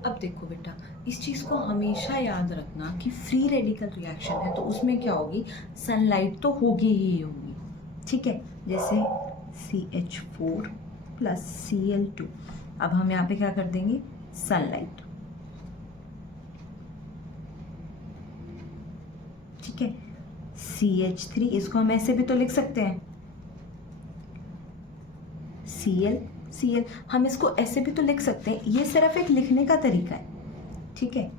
अब देखो बेटा, इस चीज़ को हमेशा याद रखना कि फ्री रेडिकल रिएक्शन है तो उसमें क्या होगी, सनलाइट तो होगी ही होगी, ठीक है। जैसे CH4 प्लस Cl2, अब हम यहाँ पे क्या कर देंगे, सनलाइट, ठीक है। CH3, इसको हम ऐसे भी तो लिख सकते हैं, Cl हम इसको ऐसे भी तो लिख सकते हैं, ये सिर्फ एक लिखने का तरीका है, ठीक है।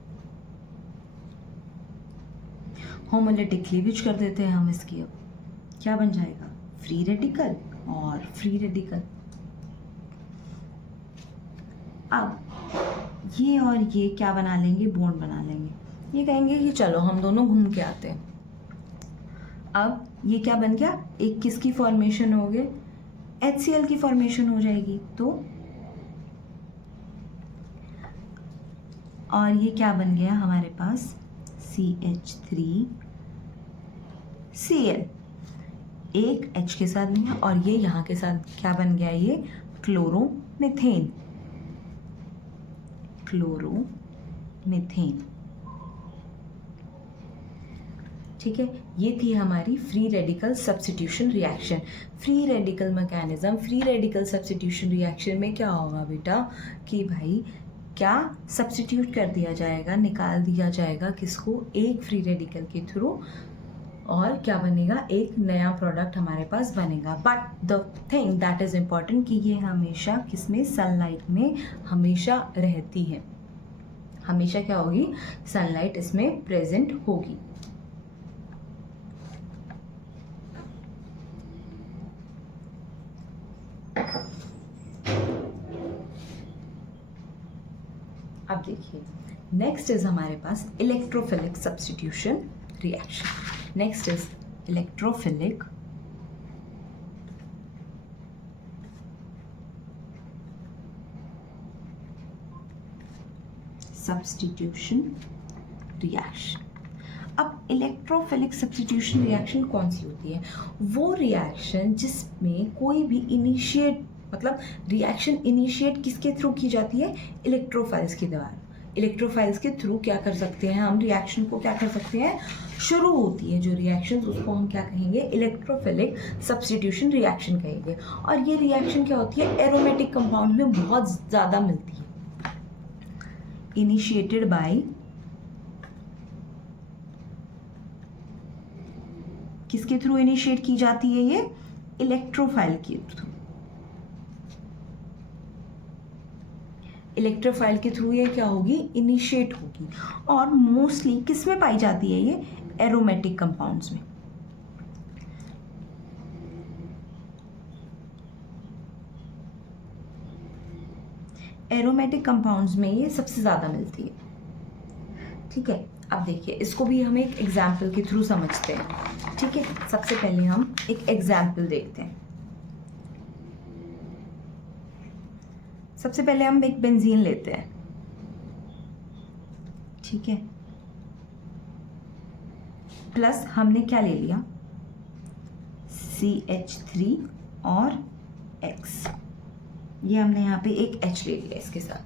होमोलिटिक क्लीवेज कर देते हैं हम इसकी, अब क्या बन जाएगा, फ्री रेडिकल और फ्री रेडिकल। अब ये और ये क्या बना लेंगे, बॉन्ड बना लेंगे। ये कहेंगे कि चलो हम दोनों घूम के आते हैं। अब ये क्या बन गया, एक किसकी फॉर्मेशन हो गए, HCl की फॉर्मेशन हो जाएगी। तो और ये क्या बन गया हमारे पास, CH3Cl, एक H के साथ बन गया, और ये यहाँ के साथ क्या बन गया, ये क्लोरोमीथेन, क्लोरोमीथेन, ठीक है। ये थी हमारी free radical substitution reaction. Free radical mechanism, free radical substitution reaction में क्या होगा बेटा कि भाई क्या सब्स्टिट्यूट कर दिया जाएगा, निकाल दिया जाएगा किसको, एक फ्री रेडिकल के थ्रू, और क्या बनेगा, एक नया प्रोडक्ट हमारे पास बनेगा। But the thing that is important कि ये हमेशा किसमें, सनलाइट में हमेशा रहती है, हमेशा क्या होगी, सनलाइट इसमें प्रेजेंट होगी। अब देखिए, नेक्स्ट इज हमारे पास electrophilic substitution reaction. Next is electrophilic substitution reaction. अब इलेक्ट्रोफिलिक सब्स्टिट्यूशन रिएक्शन कौन सी होती है, वो रिएक्शन जिसमें कोई भी इनिशिएट, मतलब रिएक्शन इनिशिएट किसके थ्रू की जाती है, इलेक्ट्रोफाइल्स के द्वारा। इलेक्ट्रोफाइल्स के थ्रू क्या कर सकते हैं हम, रिएक्शन को क्या कर सकते हैं, शुरू होती है जो रिएक्शन, उसको हम क्या कहेंगे, इलेक्ट्रोफिलिक सब्स्टिट्यूशन रिएक्शन कहेंगे। और ये रिएक्शन क्या होती है, एरोमेटिक कंपाउंड में बहुत ज़्यादा मिलती है। इनिशिएटेड बाय, किसके थ्रू इनिशिएट की जाती है, ये इलेक्ट्रोफाइल के थ्रू, इलेक्ट्रोफाइल के थ्रू ये क्या होगी, इनिशिएट होगी। और मोस्टली किस में पाई जाती है, ये एरोमेटिक कंपाउंड्स में। एरोमेटिक कंपाउंड्स में ये सबसे ज़्यादा मिलती है, ठीक है। अब देखिए, इसको भी हम एक एग्जाम्पल के थ्रू समझते हैं, ठीक है। सबसे पहले हम एक एग्जाम्पल देखते हैं। सबसे पहले हम एक बेंजीन लेते हैं, ठीक है। प्लस हमने क्या ले लिया, CH3 और X, ये हमने यहाँ पे एक H ले लिया इसके साथ,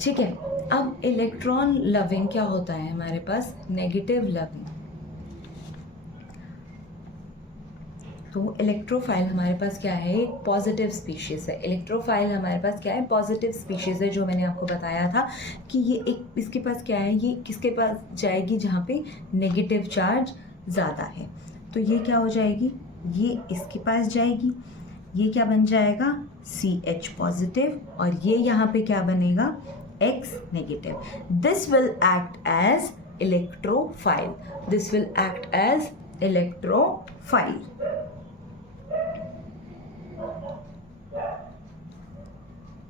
ठीक है। अब इलेक्ट्रॉन लविंग क्या होता है हमारे पास, नेगेटिव लविंग। तो इलेक्ट्रोफाइल हमारे पास क्या है, एक पॉजिटिव स्पीशीज है। इलेक्ट्रोफाइल हमारे पास क्या है, पॉजिटिव स्पीशीज है, जो मैंने आपको बताया था कि ये एक, इसके पास क्या है, ये किसके पास जाएगी, जहाँ पे नेगेटिव चार्ज ज़्यादा है। तो ये क्या हो जाएगी, ये इसके पास जाएगी, ये क्या बन जाएगा, CH पॉजिटिव, और ये यहाँ पे क्या बनेगा, X negative. This will act as electrophile, this will act as electrophile.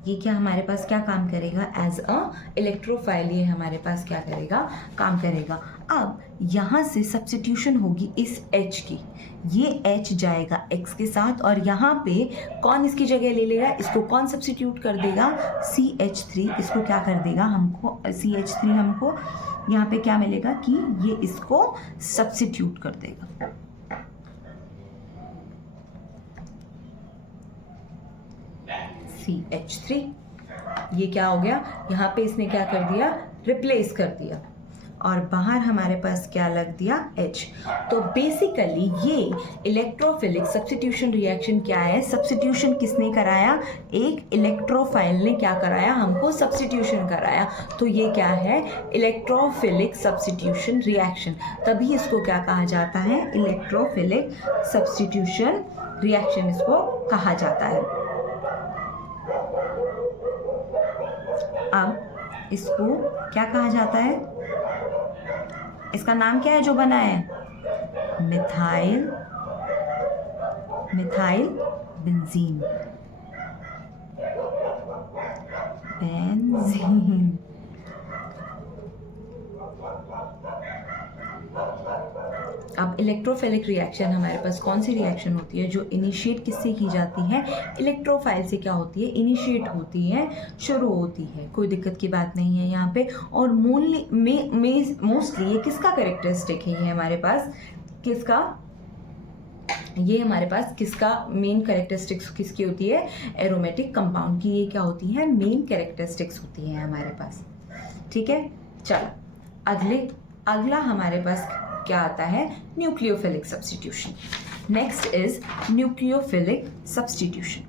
ये क्या हमारे पास क्या काम करेगा, एज अ इलेक्ट्रोफाइल, ये हमारे पास क्या करेगा, काम करेगा। अब यहाँ से सब्स्टिट्यूशन होगी इस H की, ये H जाएगा X के साथ, और यहाँ पे कौन इसकी जगह ले लेगा, इसको कौन सब्स्टिट्यूट कर देगा, CH3, इसको क्या कर देगा, हमको CH3 हमको यहाँ पे क्या मिलेगा कि ये इसको सब्स्टिट्यूट कर देगा। CH3, ये क्या हो गया, यहाँ पे इसने क्या कर दिया, रिप्लेस कर दिया, और बाहर हमारे पास क्या लग दिया, H। तो बेसिकली ये इलेक्ट्रोफिलिक सब्स्टिट्यूशन रिएक्शन क्या है, सब्स्टिट्यूशन किसने कराया, एक इलेक्ट्रोफाइल ने क्या कराया, हमको सब्स्टिट्यूशन कराया। तो ये क्या है, इलेक्ट्रोफिलिक सब्स्टिट्यूशन रिएक्शन, तभी इसको क्या कहा जाता है, इलेक्ट्रोफिलिक सब्स्टिट्यूशन रिएक्शन इसको कहा जाता है। अब इसको क्या कहा जाता है, इसका नाम क्या है जो बना है, मिथाइल बेंजीन, अब इलेक्ट्रोफिलिक रिएक्शन हमारे पास कौन सी रिएक्शन होती है, जो इनिशिएट किससे की जाती है, इलेक्ट्रोफाइल से क्या होती है, इनिशिएट होती है, शुरू होती है, कोई दिक्कत की बात नहीं है यहाँ पे। और मोस्टली ये किसका कैरेक्टरिस्टिक है, ये हमारे पास किसका, ये हमारे पास किसका मेन कैरेक्टरिस्टिक्स किसकी होती है, एरोमेटिक कंपाउंड की ये क्या होती है, मेन कैरेक्टरिस्टिक्स होती है हमारे पास। ठीक है, चलो अगला हमारे पास क्या आता है, nucleophilic substitution. Next is nucleophilic substitution.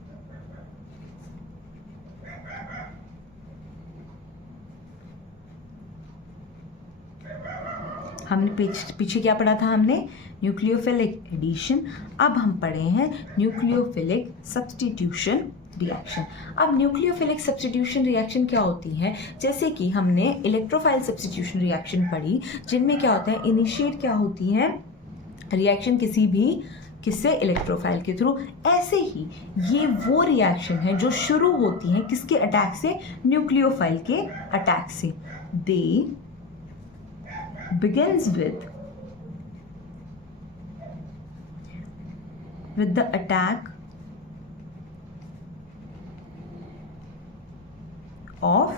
हमने पीछे क्या पढ़ा था, हमने न्यूक्लियोफिलिक एडिशन, अब हम पढ़े हैं न्यूक्लियोफिलिक सब्स्टिट्यूशन रिएक्शन। अब न्यूक्लियोफिलिक सब्स्टिट्यूशन रिएक्शन क्या होती है, जैसे कि हमने इलेक्ट्रोफाइल सब्स्टिट्यूशन रिएक्शन पढ़ी, जिनमें क्या होता है, इनिशिएट क्या होती है रिएक्शन किससे, इलेक्ट्रोफाइल के थ्रू। ऐसे ही ये वो रिएक्शन है जो शुरू होती है किसके अटैक से, न्यूक्लियोफाइल के अटैक से। दे begins with the attack of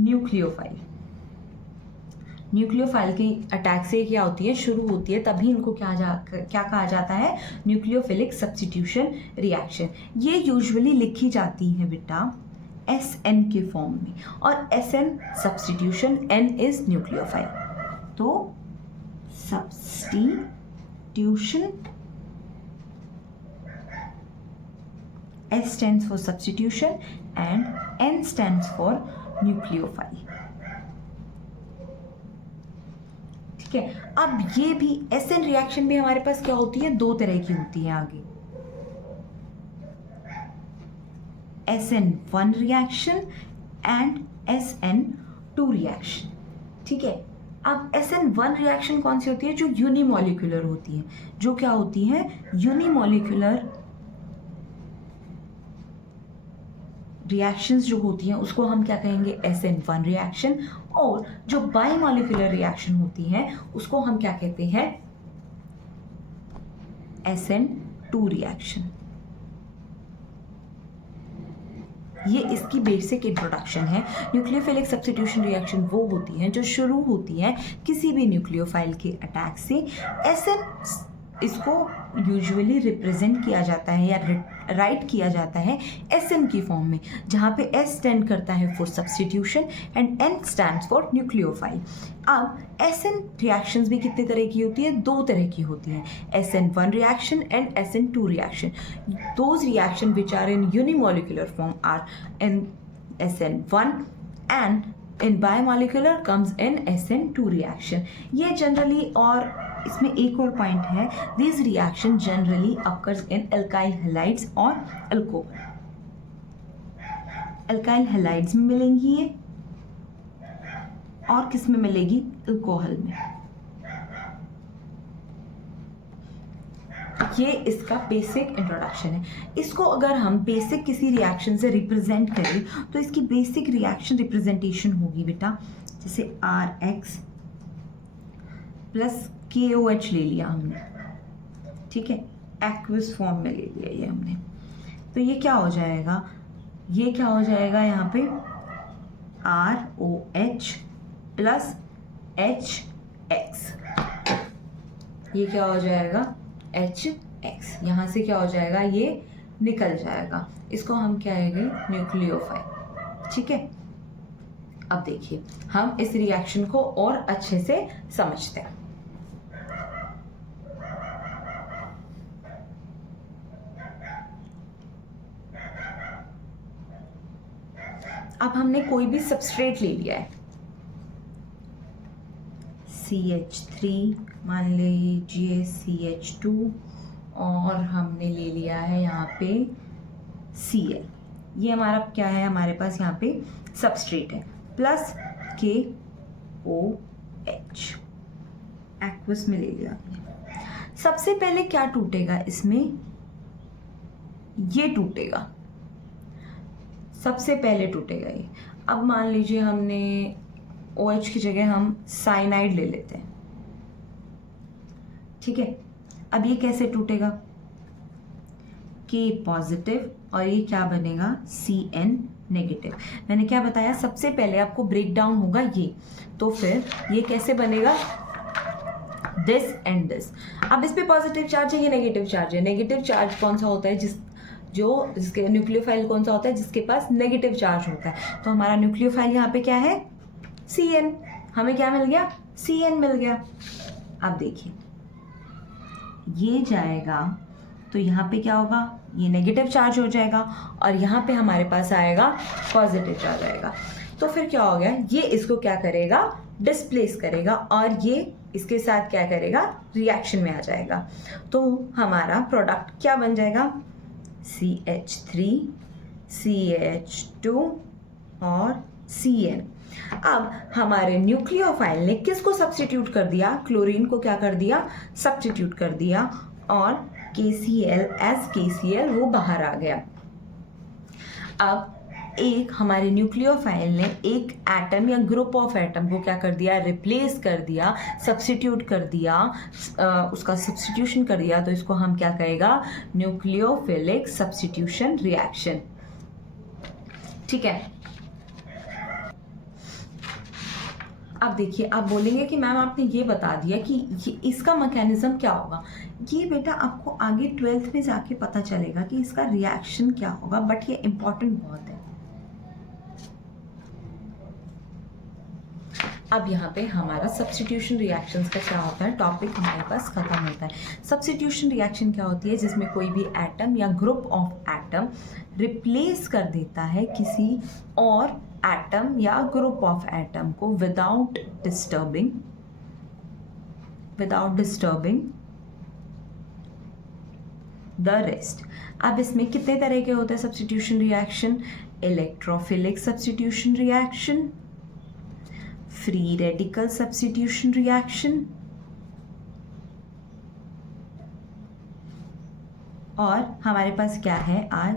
nucleophile. Nucleophile की अटैक से क्या होती है, शुरू होती है, तभी इनको क्या कहा जाता है, न्यूक्लियोफिलिक सब्स्टिट्यूशन रिएक्शन। ये यूजुअली लिखी जाती है बेटा SN के फॉर्म में, और SN substitution, N is nucleophile. तो substitution, S stands for substitution and N stands for nucleophile। ठीक है, अब ये भी SN रिएक्शन भी हमारे पास क्या होती है, दो तरह की होती है आगे, SN1 reaction and SN2 reaction. ठीक है, अब SN1 रिएक्शन कौन सी होती है, जो यूनिमोलिकुलर होती है, जो क्या होती है, यूनिमोलिकुलर रिएक्शंस जो होती हैं उसको हम क्या कहेंगे, SN1 रिएक्शन। और जो बाइमोलिकुलर रिएक्शन होती है उसको हम क्या कहते हैं, SN2 रिएक्शन। ये इसकी बेसिक इंट्रोडक्शन है। न्यूक्लियोफिलिक सब्स्टिट्यूशन रिएक्शन वो होती है जो शुरू होती है किसी भी न्यूक्लियोफाइल के अटैक से। SN इसको यूजुअली रिप्रेजेंट किया जाता है या राइट किया जाता है SN की फॉर्म में, जहाँ पे S स्टैंड करता है for substitution and N stands for nucleophile. अब SN रिएक्शंस भी कितने तरह की होती है, दो तरह की होती हैं, SN1 reaction and SN2 reaction. Those reaction which are in unimolecular form are in SN1 and in biomolecular comes in SN2 reaction. ये जनरली, और इसमें एक और पॉइंट है, this reaction generally occurs in alkyl halides और alcohol. Alkyl halides में मिलेंगी ये, और किस में मिलेगी, अल्कोहल में। ये इसका बेसिक इंट्रोडक्शन है। इसको अगर हम बेसिक किसी रिएक्शन से रिप्रेजेंट करें तो इसकी बेसिक रिएक्शन रिप्रेजेंटेशन होगी बेटा, जैसे RX प्लस KOH ले लिया हमने, ठीक है, एक्विस फॉर्म में ले लिया ये हमने, तो ये क्या हो जाएगा, ये क्या हो जाएगा यहाँ पे ROH प्लस HX, ये क्या हो जाएगा HX, यहाँ से क्या हो जाएगा, ये निकल जाएगा, इसको हम क्या कहेंगे, न्यूक्लियोफाइल। ठीक है, अब देखिए हम इस रिएक्शन को और अच्छे से समझते हैं। अब हमने कोई भी सबस्ट्रेट ले लिया है, CH3 मान लीजिए, CH2, और हमने ले लिया है यहाँ पे Cl। ये हमारा क्या है, हमारे पास यहाँ पे सबस्ट्रेट है, प्लस KOH एक्वस में ले लिया। सबसे पहले क्या टूटेगा इसमें, ये टूटेगा, सबसे पहले टूटेगा ये। अब मान लीजिए हमने OH की जगह हम साइनाइड ले लेते हैं, ठीक है। अब ये कैसे टूटेगा, K पॉजिटिव और ये क्या बनेगा, Cn नेगेटिव। मैंने क्या बताया, सबसे पहले आपको ब्रेक डाउन होगा ये, तो फिर ये कैसे बनेगा, दिस एंड दिस। अब इस पे पॉजिटिव चार्ज है, ये नेगेटिव चार्ज है। नेगेटिव चार्ज कौन सा होता है, जिसके न्यूक्लियोफाइल कौन सा होता है, जिसके पास नेगेटिव चार्ज होता है। तो हमारा न्यूक्लियोफाइल यहाँ पे क्या है, Cn। हमें क्या मिल गया, Cn मिल गया। अब देखिए ये जाएगा तो यहाँ पे क्या होगा, ये नेगेटिव चार्ज हो जाएगा, और यहाँ पे हमारे पास आएगा पॉजिटिव चार्ज आएगा। तो फिर क्या हो गया, ये इसको क्या करेगा, डिस्प्लेस करेगा, और ये इसके साथ क्या करेगा, रिएक्शन में आ जाएगा। तो हमारा प्रोडक्ट क्या बन जाएगा, CH3, CH2 और Cn। अब हमारे न्यूक्लियोफाइल ने किसको सब्स्टिट्यूट कर दिया, क्लोरीन को क्या कर दिया, सब्स्टिट्यूट कर दिया, और KCl एज KCl वो बाहर आ गया। अब एक हमारे न्यूक्लियोफाइल ने एक एटम या ग्रुप ऑफ एटम को क्या कर दिया, रिप्लेस कर दिया, सब्स्टिट्यूट कर दिया, उसका सब्स्टिट्यूशन कर दिया। तो इसको हम क्या कहेगा, न्यूक्लियोफिलिक सब्स्टिट्यूशन रिएक्शन, ठीक है। अब देखिए, आप बोलेंगे कि मैम आपने ये बता दिया कि ये इसका मैकेनिज्म क्या होगा। ये बेटा आपको आगे 12th में जाके पता चलेगा कि इसका रिएक्शन क्या होगा, बट ये इम्पॉर्टेंट बहुत है। अब यहाँ पे हमारा सब्स्टिट्यूशन रिएक्शंस का क्या होता है, टॉपिक हमारे पास खत्म होता है। सब्स्टिट्यूशन रिएक्शन क्या होती है, जिसमें कोई भी एटम या ग्रुप ऑफ एटम रिप्लेस कर deता है किसी और एटम या ग्रुप ऑफ एटम को विदाउट डिस्टर्बिंग द रेस्ट। अब इसमें कितने तरह के होते हैं substitution reaction, electrophilic substitution reaction, free radical substitution reaction, और हमारे पास क्या है आज,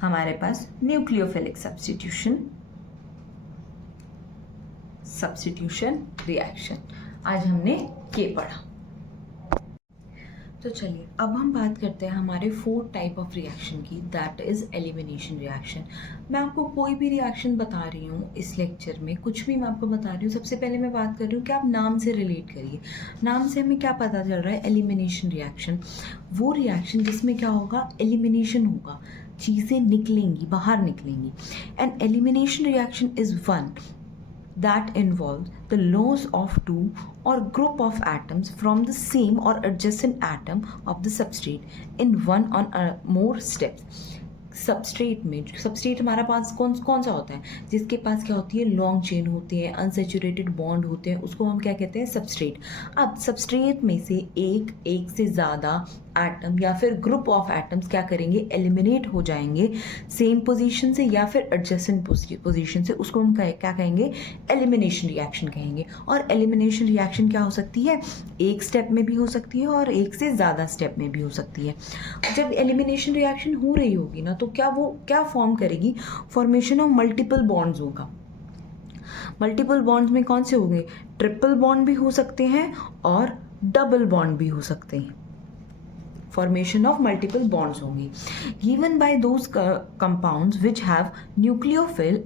हमारे पास न्यूक्लियोफिलिक सब्स्टिट्यूशन रिएक्शन। आज हमने ये पढ़ा। तो चलिए अब हम बात करते हैं हमारे 4 टाइप ऑफ रिएक्शन की, दैट इज़ एलिमिनेशन रिएक्शन। मैं आपको कोई भी रिएक्शन बता रही हूँ इस लेक्चर में, कुछ भी मैं आपको बता रही हूँ, सबसे पहले मैं बात कर रही हूँ कि आप नाम से रिलेट करिए। नाम से हमें क्या पता चल रहा है, एलिमिनेशन रिएक्शन। वो रिएक्शन जिसमें क्या होगा, एलिमिनेशन होगा, चीज़ें निकलेंगी, बाहर निकलेंगी। And elimination reaction is one that involves the loss of 2 or group of atoms from the same or adjacent atom of the substrate in one or more steps। Substrate में, substrate हमारा पास कौन सा होता है, जिसके पास क्या होती है, लॉन्ग चेन होती है, अनसेचुरेटेड बॉन्ड होते हैं, उसको हम क्या कहते हैं, सबस्ट्रेट। अब सबस्ट्रेट में से एक से ज़्यादा एटम या फिर ग्रुप ऑफ एटम्स क्या करेंगे, एलिमिनेट हो जाएंगे सेम पोजीशन से या फिर एडजेसेंट पोजीशन से, उसको हम क्या कहेंगे, एलिमिनेशन रिएक्शन कहेंगे। और एलिमिनेशन रिएक्शन क्या हो सकती है, एक स्टेप में भी हो सकती है और एक से ज़्यादा स्टेप में भी हो सकती है। जब एलिमिनेशन रिएक्शन हो रही होगी ना, तो क्या फॉर्म करेगी, फॉर्मेशन ऑफ मल्टीपल बॉन्ड्स होगा। मल्टीपल बॉन्ड्स में कौन से होंगे, ट्रिपल बॉन्ड भी हो सकते हैं और डबल बॉन्ड भी हो सकते हैं। formation of multiple bonds होंगी, given by those compounds which have nucleophile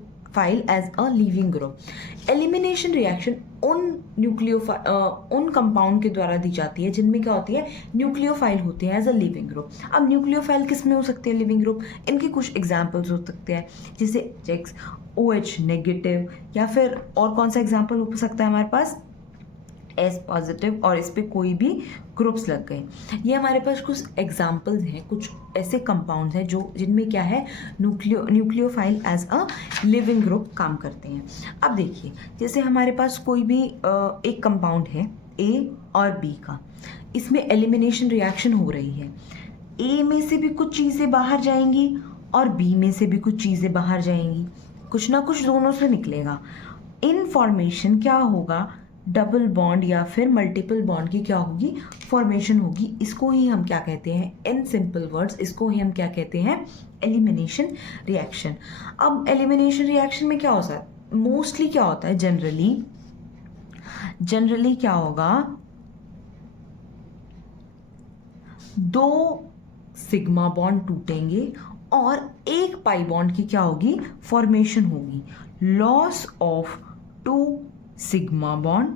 as a leaving group। elimination reaction उन कंपाउंड के द्वारा दी जाती है जिनमें क्या होती है, न्यूक्लियोफाइल होते हैं एज अ लिविंग ग्रुप। अब न्यूक्लियोफाइल किस में हो सकते हैं, लिविंग ग्रुप। इनके कुछ एग्जांपल्स हो सकते हैं, जैसे OH नेगेटिव, या फिर और कौन सा एग्जाम्पल हो सकता है हमारे पास, S पॉजिटिव, और इस पे कोई भी ग्रुप्स लग गए। ये हमारे पास कुछ एग्जाम्पल्स हैं, कुछ ऐसे कंपाउंड्स हैं जो जिनमें क्या है, nucleophile as a leaving group काम करते हैं। अब देखिए, जैसे हमारे पास कोई भी एक कंपाउंड है A और B का, इसमें एलिमिनेशन रिएक्शन हो रही है। A में से भी कुछ चीज़ें बाहर जाएंगी और B में से भी कुछ चीज़ें बाहर जाएंगी, कुछ ना कुछ दोनों से निकलेगा। इन फॉर्मेशन क्या होगा, डबल बॉन्ड या फिर मल्टीपल बॉन्ड की क्या होगी, फॉर्मेशन होगी। इसको ही हम क्या कहते हैं, इन सिंपल वर्ड्स इसको ही हम क्या कहते हैं, एलिमिनेशन रिएक्शन। अब एलिमिनेशन रिएक्शन में क्या होता है, मोस्टली क्या होता है, जनरली क्या होगा, 2 सिग्मा बॉन्ड टूटेंगे और एक पाई बॉन्ड की क्या होगी, फॉर्मेशन होगी। Loss of 2 sigma bond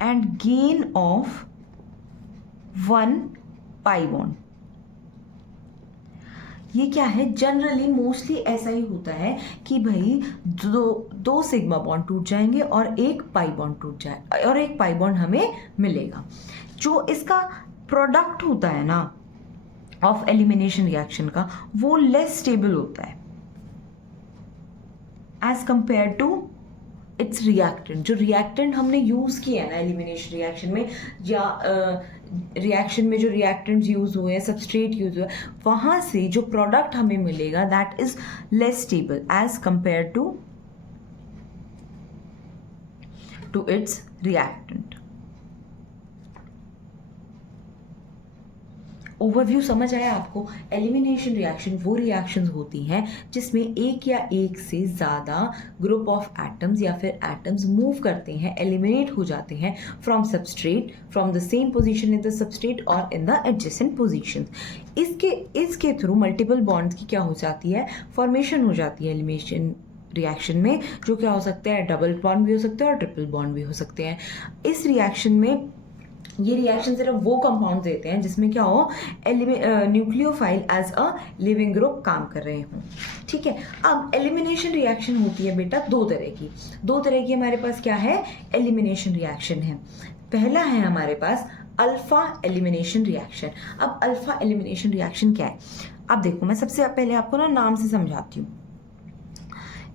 and gain of 1 pi bond। ये क्या है, जनरली मोस्टली ऐसा ही होता है कि भाई दो सिग्मा बॉन्ड टूट जाएंगे और एक पाई बॉन्ड टूट जाए और एक पाई बॉन्ड हमें मिलेगा। जो इसका प्रोडक्ट होता है ना ऑफ एलिमिनेशन रिएक्शन का, वो लेस स्टेबल होता है as compare to its reactant. जो रिएक्टेंट हमने यूज़ किया है ना एलिमिनेशन रिएक्शन में, या रिएक्शन में जो रिएक्टेंट्स यूज़ हुए हैं, सबस्ट्रेट यूज़ हुआ है, वहाँ से जो प्रोडक्ट हमें मिलेगा that is less stable as compare to its reactant. Overview समझ आया आपको? एलिमिनेशन रिएक्शन वो रिएक्शंस होती हैं जिसमें एक या एक से ज़्यादा ग्रुप ऑफ एटम्स या फिर एटम्स मूव करते हैं, एलिमिनेट हो जाते हैं from substrate, from the same position in the substrate और इन द एडजेसेंट पोजीशन। इसके थ्रू मल्टीपल बॉन्ड्स की क्या हो जाती है, फॉर्मेशन हो जाती है एलिमिनेशन रिएक्शन में, जो क्या हो सकता है, डबल बॉन्ड भी हो सकते हैं और ट्रिपल बॉन्ड भी हो सकते हैं। इस रिएक्शन में ये रिएक्शन सिर्फ वो कंपाउंड देते हैं जिसमें क्या हो, nucleophile as a leaving group काम कर रहे हों। ठीक है, अब एलिमिनेशन रिएक्शन होती है बेटा दो तरह की हमारे पास क्या है, एलिमिनेशन रिएक्शन है। पहला है हमारे पास अल्फा एलिमिनेशन रिएक्शन। अब अल्फा एलिमिनेशन रिएक्शन क्या है, अब देखो मैं सबसे पहले आपको ना नाम से समझाती हूँ।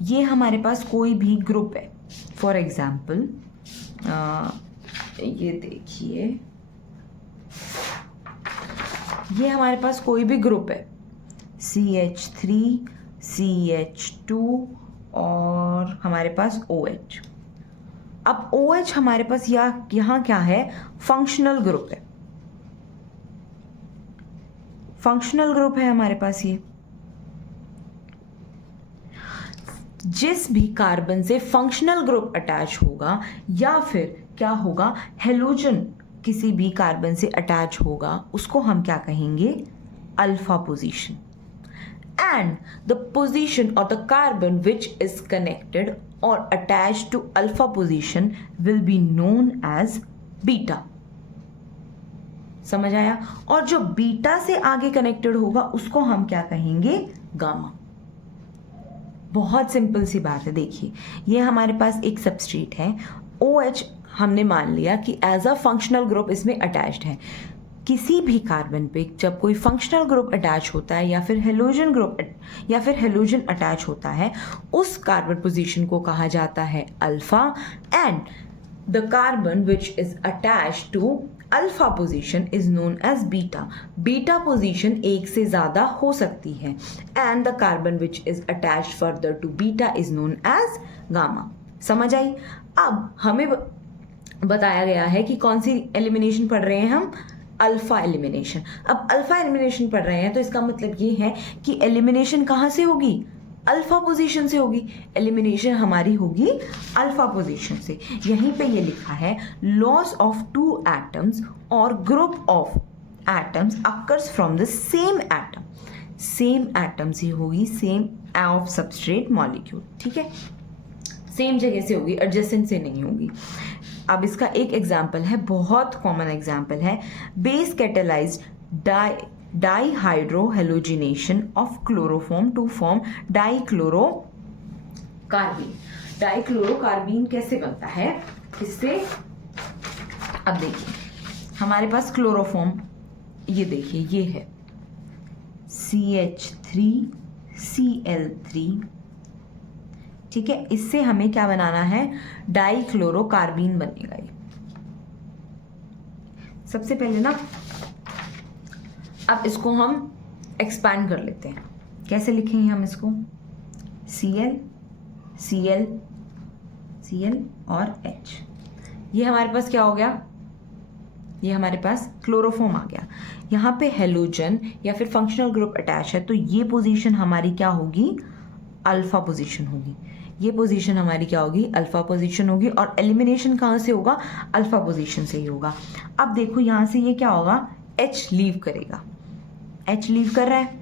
ये हमारे पास कोई भी ग्रुप है, फॉर एग्जाम्पल ये देखिए, ये हमारे पास कोई भी ग्रुप है CH3, CH2 और हमारे पास OH। अब OH हमारे पास यहाँ क्या है, फंक्शनल ग्रुप है, फंक्शनल ग्रुप है हमारे पास। ये जिस भी कार्बन से फंक्शनल ग्रुप अटैच होगा या फिर क्या होगा, हेलोजन किसी भी कार्बन से अटैच होगा, उसको हम क्या कहेंगे, alpha position. And the position of the carbon which is connected और attach to alpha position will be known as beta. समझ आया? और जो बीटा से आगे कनेक्टेड होगा उसको हम क्या कहेंगे, गामा। बहुत सिंपल सी बात है। देखिए, ये हमारे पास एक सबस्ट्रेट है, OH हमने मान लिया कि एज अ फंक्शनल ग्रुप इसमें अटैच्ड है। किसी भी कार्बन पे जब कोई फंक्शनल ग्रुप अटैच होता है या फिर हेलोजन अटैच होता है, उस कार्बन पोजीशन को कहा जाता है alpha. And the carbon which is attached to alpha position is known as beta. Beta position एक से ज़्यादा हो सकती है। And the carbon which is attached further to beta is known as gamma. समझ आई? अब हमें बताया गया है कि कौन सी एलिमिनेशन पढ़ रहे हैं हम, अल्फा एलिमिनेशन। अब अल्फा एलिमिनेशन पढ़ रहे हैं तो इसका मतलब ये है कि एलिमिनेशन कहाँ से होगी, अल्फा पोजीशन से होगी। एलिमिनेशन हमारी होगी अल्फा पोजीशन से। यहीं पे ये लिखा है, लॉस ऑफ 2 एटम्स और group of atoms occurs from the same atom. Same atom से होगी, सेम ऑफ सबस्ट्रेट मॉलिक्यूल। ठीक है, सेम जगह से होगी, एडजेसेंट से नहीं होगी। अब इसका एक एग्जाम्पल है, बहुत कॉमन एग्जाम्पल है, base catalysed dehydrohalogenation of chloroform to form dichlorocarbene. Dichlorocarbene कैसे बनता है इससे? अब देखिए हमारे पास क्लोरोफॉर्म, ये देखिए ये है CH3Cl3, ठीक है। इससे हमें क्या बनाना है? डाईक्लोरोकार्बीन बनेगा ये। सबसे पहले ना अब इसको हम एक्सपैंड कर लेते हैं। कैसे लिखेंगे हम इसको? Cl Cl Cl और H। ये हमारे पास क्या हो गया? ये हमारे पास क्लोरोफॉर्म आ गया। यहाँ पे हेलोजन या फिर फंक्शनल ग्रुप अटैच है, तो ये पोजीशन हमारी क्या होगी? अल्फा पोजीशन होगी। ये पोजीशन हमारी क्या होगी? अल्फा पोजीशन होगी। और एलिमिनेशन कहाँ से होगा? अल्फा पोजीशन से ही होगा। अब देखो यहाँ से ये क्या होगा? H लीव करेगा। H लीव कर रहा है,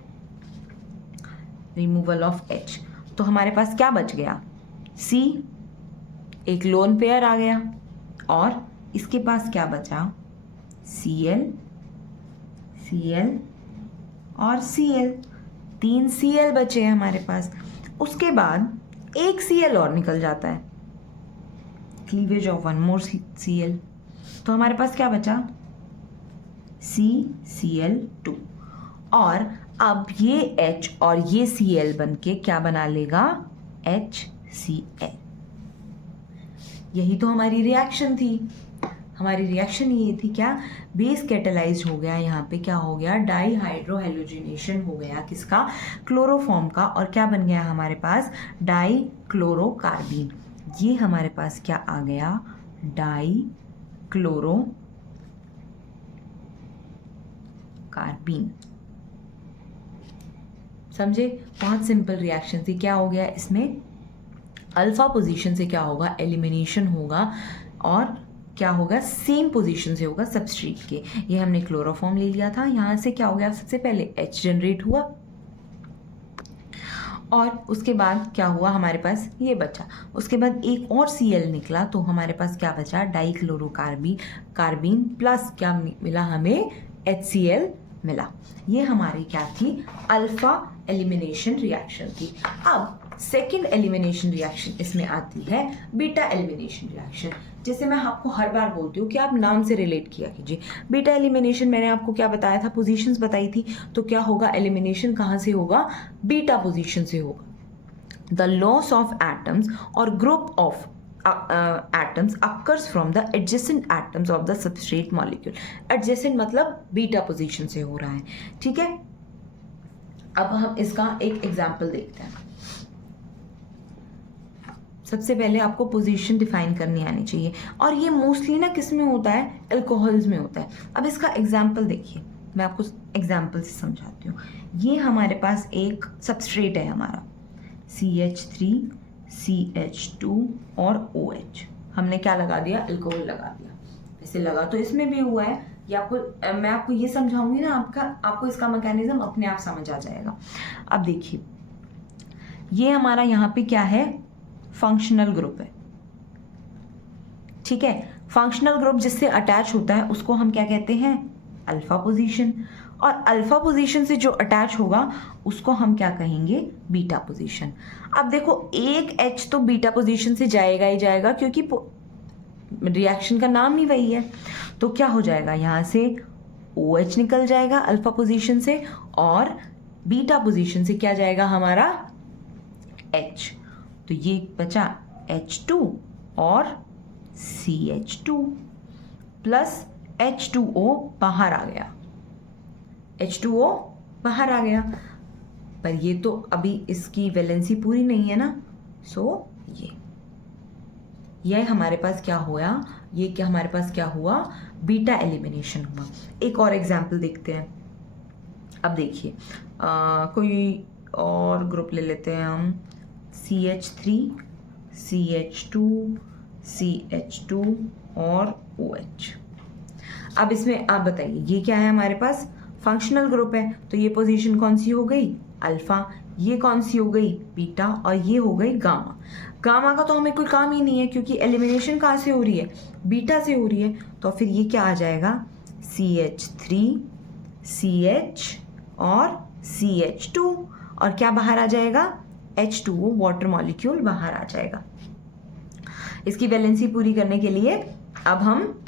रिमूवल ऑफ H। तो हमारे पास क्या बच गया? C, एक लोन पेयर आ गया, और इसके पास क्या बचा? Cl Cl और Cl, 3 Cl बचे हैं हमारे पास। उसके बाद एक Cl और निकल जाता है, cleavage of one more Cl। तो हमारे पास क्या बचा? CCl2। और अब ये H और ये Cl बनके क्या बना लेगा? HCl। यही तो हमारी रिएक्शन थी। हमारी रिएक्शन ये थी क्या? बेस कैटेलाइज हो गया, यहाँ पे क्या हो गया? डाईहाइड्रोहेलोजिनेशन हो गया किसका? क्लोरोफॉर्म का। और क्या बन गया हमारे पास? डाईक्लोरोकार्बीन। ये हमारे पास क्या आ गया? डाईक्लोरोकार्बीन। समझे? बहुत सिंपल रिएक्शन थी। क्या हो गया इसमें? अल्फा पोजीशन से क्या होगा? एलिमिनेशन होगा। और क्या होगा? सेम पोजीशन से होगा सबस्ट्रेट के। ये हमने क्लोरोफॉर्म ले लिया था। यहाँ से क्या हो गया? सबसे पहले H जनरेट हुआ, और उसके बाद क्या हुआ? हमारे पास ये बचा। उसके बाद एक और Cl निकला, तो हमारे पास क्या बचा? डाईक्लोरोकार्बीन प्लस क्या मिला हमें? HCl मिला। ये हमारी क्या थी? अल्फा एलिमिनेशन रिएक्शन थी। अब सेकेंड एलिमिनेशन रिएक्शन इसमें आती है बीटा एलिमिनेशन रिएक्शन। जैसे मैं आपको हर बार बोलती हूँ कि आप नाम से रिलेट किया कीजिए। बीटा एलिमिनेशन मैंने आपको क्या बताया था? पोजीशंस बताई थी। तो क्या होगा? एलिमिनेशन कहाँ से होगा? बीटा पोजीशन से होगा। द लॉस ऑफ एटम्स और group of atoms occurs from the adjacent atoms of the substrate molecule। adjacent मतलब बीटा पोजीशन से हो रहा है, ठीक है। अब हम इसका एक एग्जाम्पल देखते हैं। सबसे पहले आपको पोजीशन डिफाइन करनी आनी चाहिए, और ये मोस्टली ना किस में होता है? अल्कोहल्स में होता है। अब इसका एग्जाम्पल देखिए, मैं आपको एग्जाम्पल से समझाती हूँ। ये हमारे पास एक सबस्ट्रेट है हमारा, CH3 CH2 और OH। हमने क्या लगा दिया? अल्कोहल लगा दिया। ऐसे लगा तो इसमें भी हुआ है। ये आपको मैं आपको ये समझाऊंगी ना, आपको इसका मैकेनिज्म अपने आप समझ आ जाएगा। अब देखिए ये हमारा यहाँ पे क्या है? फंक्शनल ग्रुप है, ठीक है। फंक्शनल ग्रुप जिससे अटैच होता है उसको हम क्या कहते हैं? Alpha position. और अल्फा पोजीशन से जो अटैच होगा उसको हम क्या कहेंगे? Beta position. अब देखो एक H तो बीटा पोजीशन से जाएगा ही जाएगा, क्योंकि रिएक्शन का नाम ही वही है। तो क्या हो जाएगा? यहाँ से OH निकल जाएगा अल्फा पोजीशन से, और बीटा पोजीशन से क्या जाएगा हमारा? H। तो ये बचा H2 और CH2 प्लस H2O बाहर आ गया। H2O बाहर आ गया, पर ये तो अभी इसकी वैलेंसी पूरी नहीं है ना। सो ये हमारे पास क्या हुआ? ये क्या हमारे पास क्या हुआ? बीटा एलिमिनेशन हुआ। एक और एग्जाम्पल देखते हैं। अब देखिए कोई और ग्रुप ले लेते हैं हम, CH3 CH2 CH2 और OH। अब इसमें आप बताइए ये क्या है? हमारे पास फंक्शनल ग्रुप है, तो ये पोजीशन कौन सी हो गई? अल्फा। ये कौन सी हो गई? बीटा। और ये हो गई गामा। गामा का तो हमें कोई काम ही नहीं है, क्योंकि एलिमिनेशन कहाँ से हो रही है? बीटा से हो रही है। तो फिर ये क्या आ जाएगा? CH3 CH और CH2 और क्या बाहर आ जाएगा, H2O वाटर मॉलिक्यूल बाहर आ जाएगा। इसकी वैलेंसी पूरी करने के लिए अब हम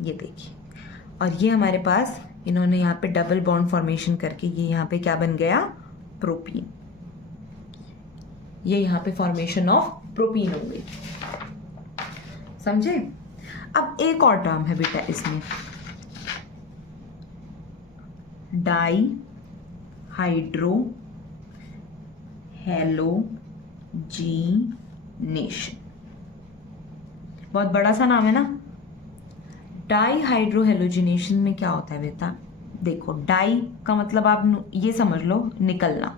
ये देखिए, और ये हमारे पास इन्होंने यहाँ पे डबल बॉन्ड फॉर्मेशन करके ये यहाँ पे क्या बन गया, प्रोपीन। ये यहाँ पे फॉर्मेशन ऑफ प्रोपीन हो गई, समझे। अब एक और टर्म है बेटा इसमें, डाई हाइड्रो हेलोजिनेशन। बहुत बड़ा सा नाम है ना। डाई हाइड्रो हेलोजिनेशन में क्या होता है बेटा, देखो डाई का मतलब आप ये समझ लो, निकलना।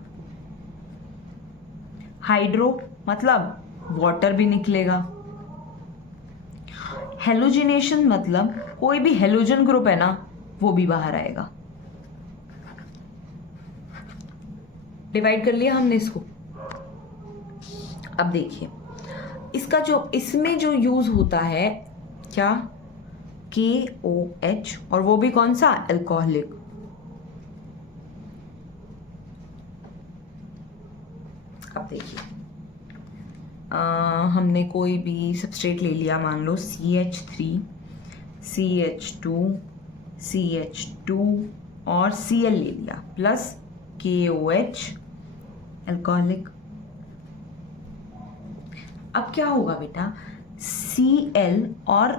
हाइड्रो मतलब वाटर भी निकलेगा। हेलोजिनेशन मतलब कोई भी हेलोजन ग्रुप है ना, वो भी बाहर आएगा। डिवाइड कर लिया हमने इसको। अब देखिए इसका जो इसमें जो यूज होता है क्या, KOH, और वो भी कौन सा, अल्कोहलिक। अब देखिए हमने कोई भी सबस्ट्रेट ले लिया, मान लो CH3, CH2, CH2 और Cl ले लिया प्लस KOH, अल्कोहलिक। अब क्या होगा बेटा, Cl और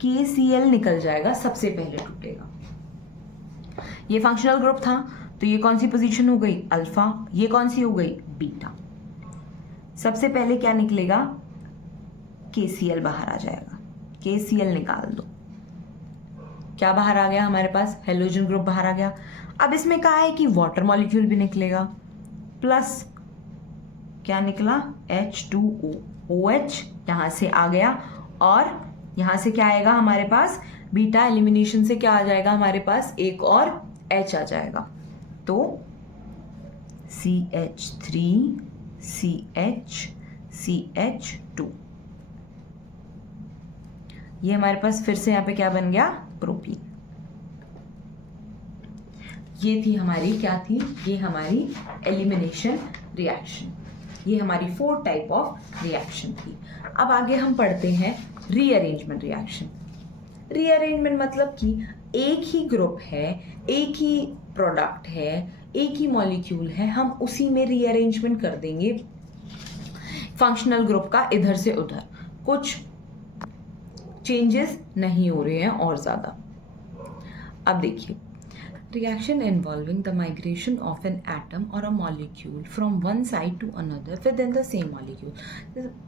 KCl निकल जाएगा, सबसे पहले टूटेगा। ये फंक्शनल ग्रुप था तो ये कौन सी पोजीशन हो गई, अल्फा। ये कौन सी हो गई, बीटा। सबसे पहले क्या निकलेगा, KCl बाहर आ जाएगा। KCl निकाल दो, क्या बाहर आ गया हमारे पास, हेलोजन ग्रुप बाहर आ गया। अब इसमें कहा है कि वाटर मॉलिक्यूल भी निकलेगा, प्लस क्या निकला, H2O, OH यहां से आ गया, और यहां से क्या आएगा हमारे पास, बीटा एलिमिनेशन से क्या आ जाएगा हमारे पास, एक और H आ जाएगा। तो CH3 CH CH2, ये हमारे पास फिर से यहाँ पे क्या बन गया, प्रोपीन। ये थी हमारी क्या थी, ये हमारी एलिमिनेशन रिएक्शन। ये हमारी 4 टाइप ऑफ रिएक्शन थी। अब आगे हम पढ़ते हैं रीअरेंजमेंट रिएक्शन। रीअरेंजमेंट मतलब कि एक ही ग्रुप है, एक ही प्रोडक्ट है, एक ही मॉलिक्यूल है, हम उसी में रीअरेंजमेंट कर देंगे फंक्शनल ग्रुप का, इधर से उधर कुछ चेंजेस नहीं हो रहे हैं और ज़्यादा। अब देखिए, reaction involving the migration of an atom or a molecule from one side to another within the same molecule।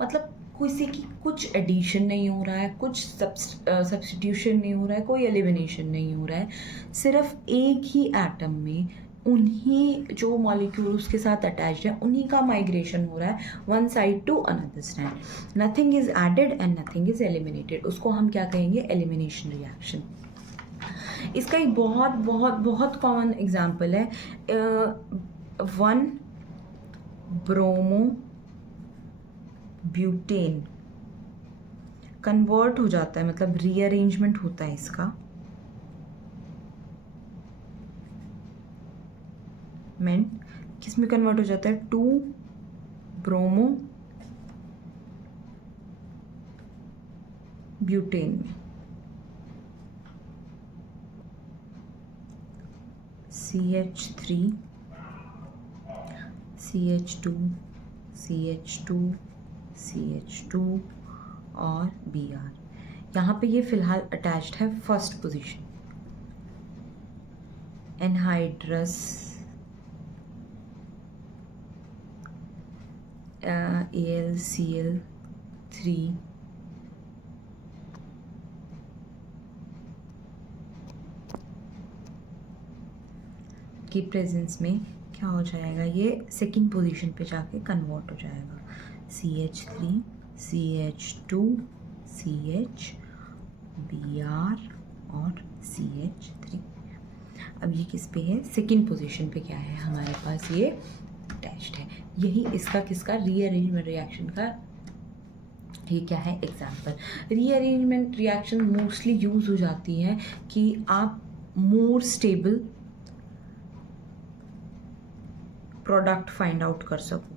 मतलब किसी की कुछ एडिशन नहीं हो रहा है, कुछ सब्स्टिट्यूशन नहीं हो रहा है, कोई एलिमिनेशन नहीं हो रहा है, सिर्फ एक ही एटम में उन्हीं जो मॉलिक्यूल उसके साथ अटैच्ड है उन्हीं का माइग्रेशन हो रहा है one side to another side. Nothing is added and nothing is eliminated, उसको हम क्या कहेंगे, एलिमिनेशन रिएक्शन। इसका एक बहुत बहुत बहुत कॉमन एग्जाम्पल है 1 ब्रोमो ब्यूटेन कन्वर्ट हो जाता है, मतलब रीअरेंजमेंट होता है इसका, किस में कन्वर्ट हो जाता है, 2 ब्रोमो ब्यूटेन में। CH3 CH2 CH2 CH2 और Br। यहाँ पे ये फिलहाल अटैच्ड है फर्स्ट पोजीशन। एनहाइड्रस AlCl3 की प्रेजेंस में क्या हो जाएगा, ये सेकंड पोजीशन पे जाके कन्वर्ट हो जाएगा। CH3 CH2 CH Br और CH3। अब ये किस पे है, सेकंड पोजीशन पे क्या है हमारे पास, ये अटैच्ड है। यही इसका किसका रीअरेंजमेंट रिएक्शन का ये क्या है example. Rearrangement reaction mostly use हो जाती है कि आप more stable product find out कर सको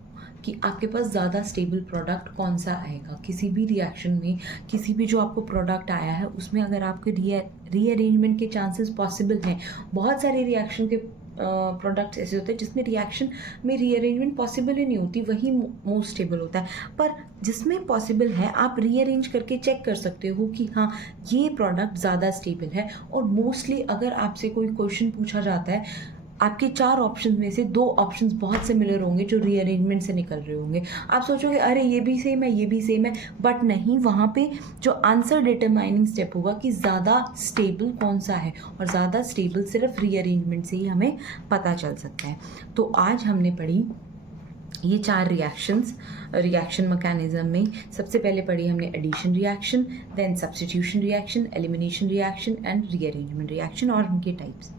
कि आपके पास ज़्यादा स्टेबल प्रोडक्ट कौन सा आएगा। किसी भी रिएक्शन में किसी भी जो आपको प्रोडक्ट आया है उसमें अगर आपके रीअरेंजमेंट के चांसेस पॉसिबल हैं, बहुत सारे रिएक्शन के प्रोडक्ट्स ऐसे होते हैं जिसमें रिएक्शन में रीअरेंजमेंट पॉसिबल ही नहीं होती, वही मोस्ट स्टेबल होता है। पर जिसमें पॉसिबल है आप रीअरेंज करके चेक कर सकते हो कि हाँ ये प्रोडक्ट ज़्यादा स्टेबल है। और मोस्टली अगर आपसे कोई क्वेश्चन पूछा जाता है, आपके 4 ऑप्शन में से 2 ऑप्शंस बहुत सिमिलर होंगे जो रीअरेंजमेंट से निकल रहे होंगे। आप सोचोगे अरे ये भी सेम है, ये भी सेम है, बट नहीं, वहाँ पे जो आंसर डिटरमाइनिंग स्टेप होगा कि ज़्यादा स्टेबल कौन सा है, और ज़्यादा स्टेबल सिर्फ रीअरेंजमेंट से ही हमें पता चल सकता है। तो आज हमने पढ़ी ये 4 रिएक्शन मैकेनिज्म में। सबसे पहले पढ़ी हमने addition reaction, then substitution reaction, elimination reaction and rearrangement reaction और उनके टाइप्स।